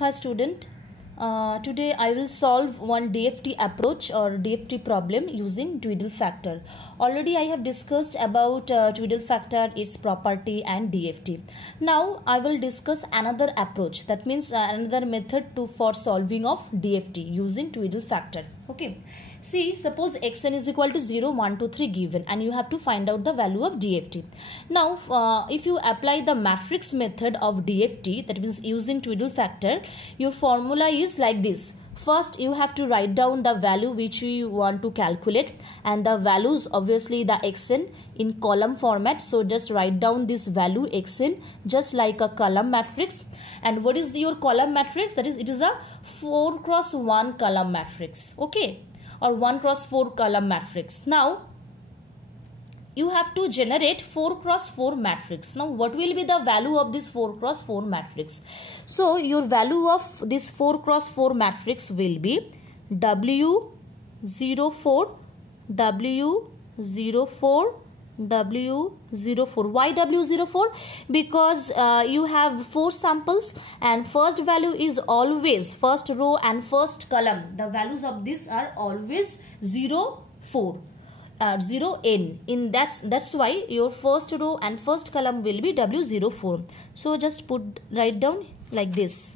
Hi student, today I will solve one DFT approach or DFT problem using Twiddle factor. Already I have discussed about Twiddle factor, its property and DFT. Now I will discuss another approach, that means another method for solving of DFT using Twiddle factor. Okay. See, suppose xn is equal to 0, 1, 2, 3 given and you have to find out the value of DFT. Now, if you apply the matrix method of DFT, that means using Twiddle factor, your formula is like this. First, you have to write down the value which you want to calculate and the values, obviously the xn in column format. So, just write down this value xn just like a column matrix. And what is your column matrix? That is, it is a 4 cross 1 column matrix. Okay. Or 1 cross 4 column matrix. Now you have to generate 4 cross 4 matrix. Now what will be the value of this 4 cross 4 matrix? So your value of this 4 cross 4 matrix will be W04, W04, W04. Why W04? Because you have 4 samples and first value is always, first row and first column, the values of this are always 0, 4, 0, n. In that's why your first row and first column will be W04. So just write down like this.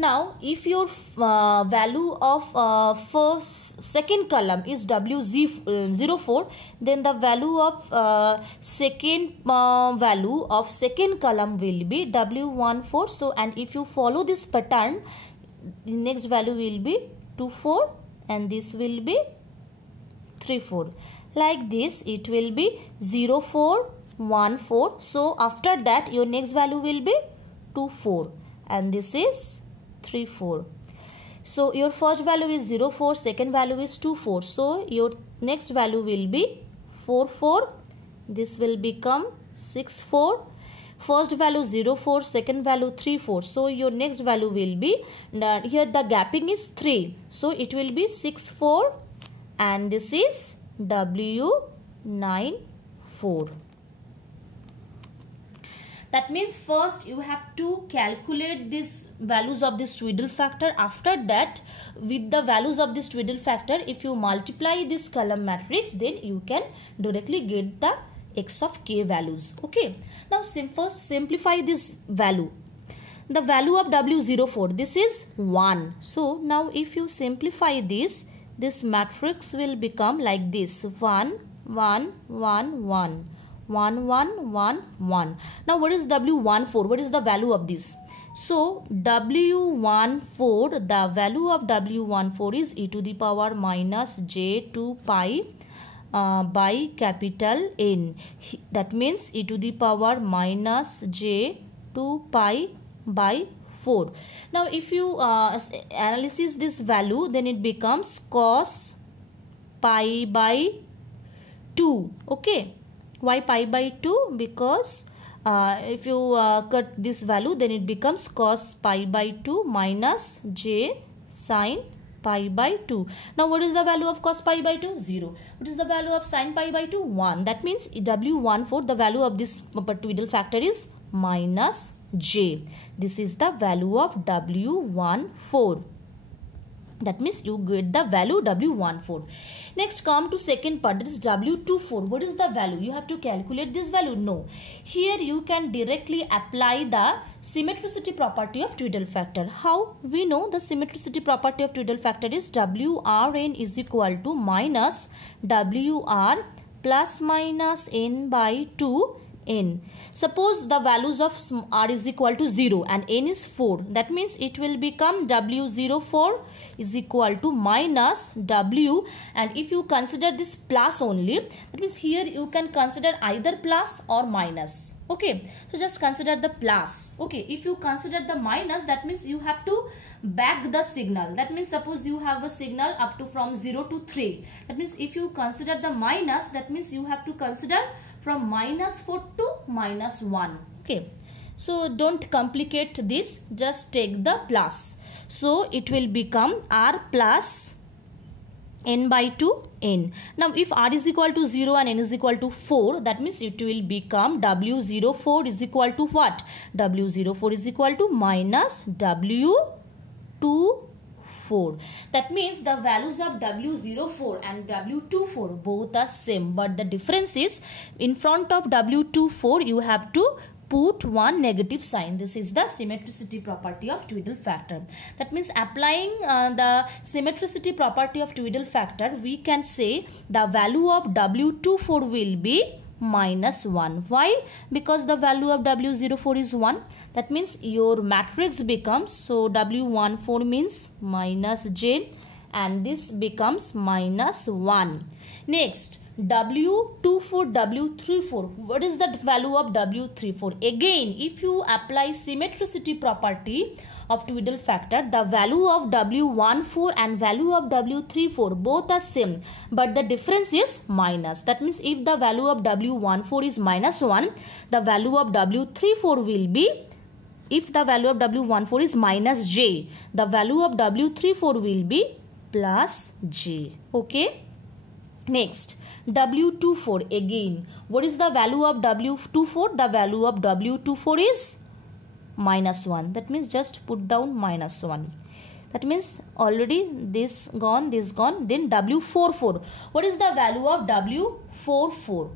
Now, if your value of second column is WZ04, then the value of second value of second column will be W14. So, and if you follow this pattern, the next value will be 24 and this will be 34. Like this, it will be 0414. So, after that, your next value will be 24 and this is 34. So your first value is 04, second value is 24. So your next value will be 44. This will become 64. First value 04, second value 34. So your next value will be, here the gapping is 3. So it will be 64 and this is W94. That means first you have to calculate these values of this Twiddle factor. After that, with the values of this Twiddle factor, if you multiply this column matrix, then you can directly get the x of k values. Okay. Now first simplify this value. The value of W04, this is 1. So now if you simplify this matrix will become like this: 1, 1, 1, 1. 1, 1, 1, 1. Now what is W14? What is the value of this? So W14, the value of W14 is e to the power minus j2 pi by capital N. That means e to the power minus j2 pi by 4. Now if you analyze this value, then it becomes cos pi by 2. Okay. Why pi by 2? Because if you cut this value, then it becomes cos pi by 2 minus j sin pi by 2. Now what is the value of cos pi by 2? 0. What is the value of sin pi by 2? 1. That means W14, the value of this Twiddle factor is minus j. This is the value of W14. That means you get the value W14. Next, come to second part, that is W24. What is the value? You have to calculate this value. No. Here you can directly apply the symmetricity property of Twiddle factor. How? We know the symmetricity property of Twiddle factor is WRN is equal to minus WR plus minus N by 2 N. Suppose the values of R is equal to 0 and N is 4. That means it will become W04 is equal to minus W, and if you consider this plus only, that means here you can consider either plus or minus. Okay, so just consider the plus. Okay, if you consider the minus, that means you have to back the signal. That means suppose you have a signal up to from 0 to 3. That means if you consider the minus, that means you have to consider from minus 4 to minus 1. Okay, so don't complicate this, just take the plus. So it will become R plus n by 2 n. Now if r is equal to 0 and n is equal to 4, that means it will become W04 is equal to what? W04 is equal to minus W24. That means the values of W04 and W24 both are same, but the difference is in front of W24 you have to put one negative sign. This is the symmetricity property of Twiddle factor. That means applying the symmetricity property of Twiddle factor, we can say the value of W24 will be minus 1. Why? Because the value of W04 is 1. That means your matrix becomes, so W14 means minus j and this becomes minus 1. Next, W24, W34. What is the value of W34? Again, if you apply symmetricity property of Twiddle factor, the value of W14 and value of W34 both are same, but the difference is minus. That means if the value of W14 is minus 1, the value of W34 will be, if the value of W14 is minus j, the value of W34 will be plus j. Okay. Next, W24 again. What is the value of W24? The value of W24 is minus 1. That means just put down minus 1. That means already this gone, this gone. Then W44. What is the value of W44?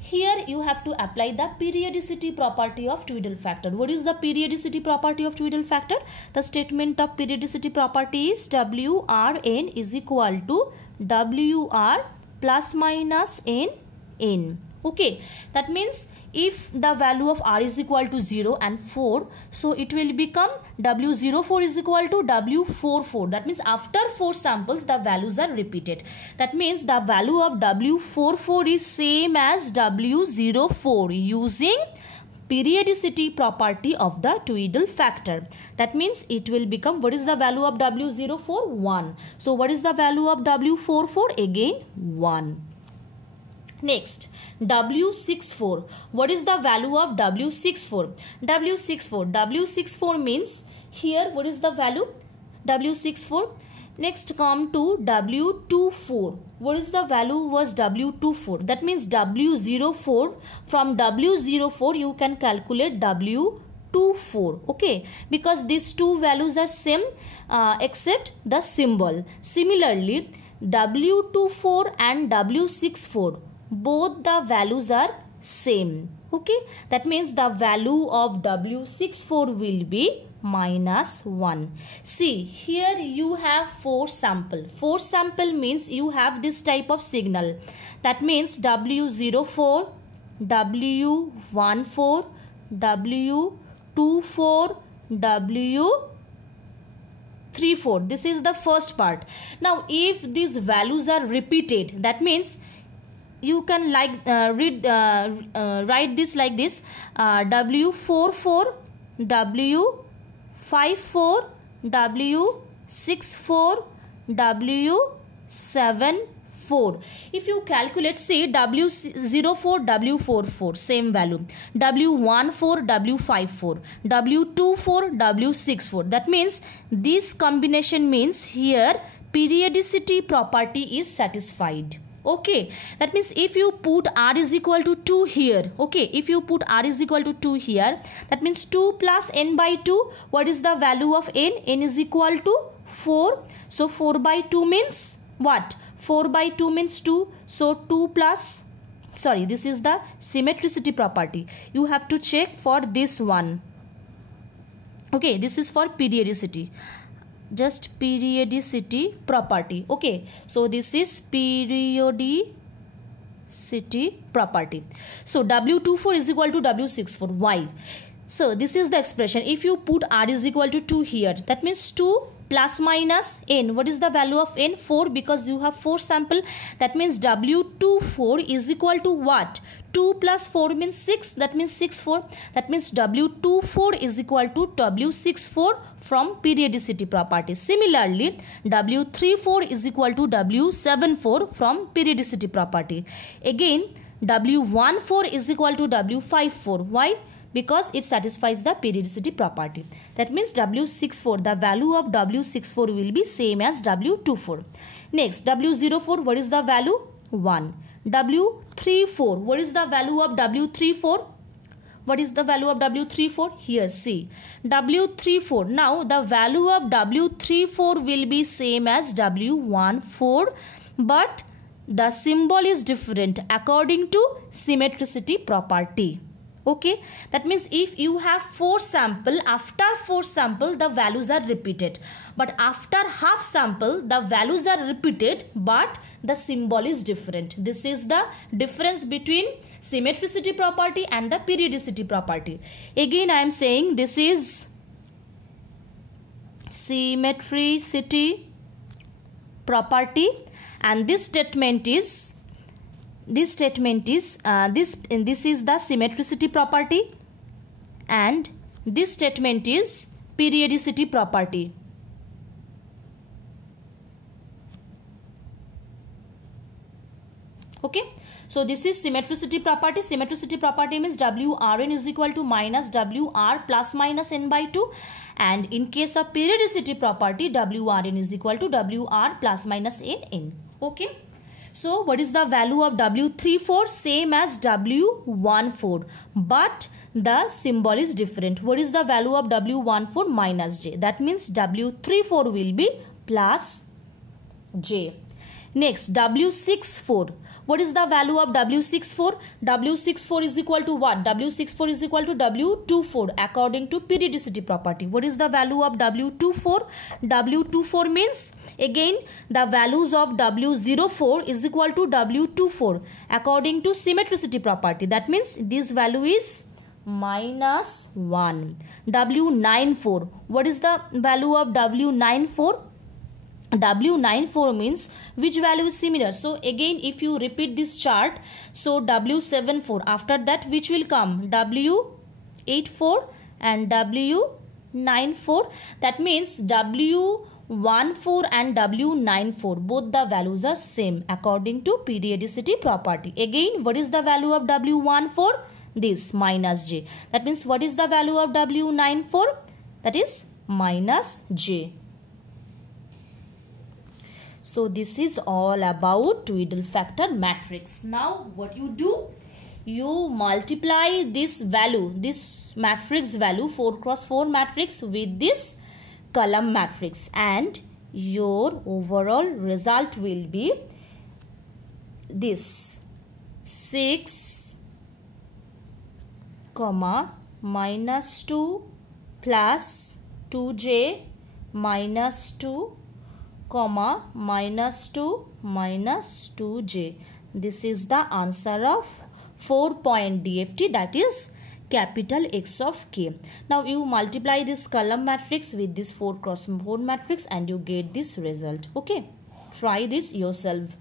Here you have to apply the periodicity property of Twiddle factor. What is the periodicity property of Twiddle factor? The statement of periodicity property is WRn is equal to WR plus minus n. Okay, that means if the value of r is equal to 0 and 4, so it will become W04 is equal to W44. That means after 4 samples the values are repeated. That means the value of W44 is same as W04 using periodicity property of the Twiddle factor. That means it will become, what is the value of W04? 1. So what is the value of W44? Again 1. Next, W64. What is the value of W64? W64 means here what is the value? W64. Next come to W24. What is the value was W24? That means W04. From W04 you can calculate W24. Okay, because these two values are same except the symbol. Similarly, W24 and W64, both the values are same. Okay, that means the value of W64 will be minus 1. See, here you have 4 sample. 4 sample means you have this type of signal. That means W04, W14, W24, W34. This is the first part. Now if these values are repeated, that means you can like write this like this, W44, W54, W64, W74. If you calculate, say W04, W44, same value, W14, W54, W24, W64. That means this combination means here periodicity property is satisfied. Okay, that means if you put r is equal to 2 here, okay, if you put r is equal to 2 here, that means 2 plus n by 2, what is the value of n? N is equal to 4. So 4 by 2 means what? 4 by 2 means 2. So 2 plus, sorry, this is the symmetricity property. You have to check for this one. Okay, this is for periodicity. Just periodicity property. Okay, so this is periodicity property. So W24 is equal to W64. Why? So this is the expression. If you put r is equal to 2 here, that means 2 plus minus n. What is the value of n? 4, because you have 4 sample. That means W24 is equal to what? 2 plus 4 means 6. That means 64. That means W24 is equal to W64 from periodicity property. Similarly, W34 is equal to W74 from periodicity property. Again, W14 is equal to W54. Why? Because it satisfies the periodicity property. That means W64, the value of W64 will be same as W24. Next, W04, what is the value? 1. W34, what is the value of W34? What is the value of W34? Here, see. W34. Now, the value of W34 will be same as W14, but the symbol is different according to symmetricity property. Okay, that means if you have 4 sample, after 4 sample the values are repeated, but after half sample the values are repeated but the symbol is different. This is the difference between symmetricity property and the periodicity property. Again I am saying this is symmetricity property, and this statement is this is the symmetricity property, and this statement is periodicity property. Okay, so this is symmetricity property. Symmetricity property means WRn is equal to minus WR plus minus n by 2, and in case of periodicity property WRn is equal to WR plus minus n. Okay. So, what is the value of W34? Same as W14, but the symbol is different. What is the value of W14? Minus j. That means W34 will be plus j. Next, W64. What is the value of W64? W64 is equal to what? W64 is equal to W24 according to periodicity property. What is the value of W24? W24 means again the values of W04 is equal to W24 according to symmetricity property. That means this value is minus 1. W94. What is the value of W94? W94 means which value is similar. So again if you repeat this chart, so W74, after that which will come? W84 and W94. That means W14 and W94, both the values are same according to periodicity property. Again, what is the value of W14? This minus j. That means what is the value of W94? That is minus j. So this is all about Twiddle factor matrix. Now what you do? You multiply this value, this matrix value 4 cross 4 matrix with this column matrix, and your overall result will be this 6, minus 2 plus 2j minus 2, minus 2 minus 2j. This is the answer of 4-point DFT, that is capital X of k. Now you multiply this column matrix with this 4 cross 4 matrix and you get this result. Okay, try this yourself.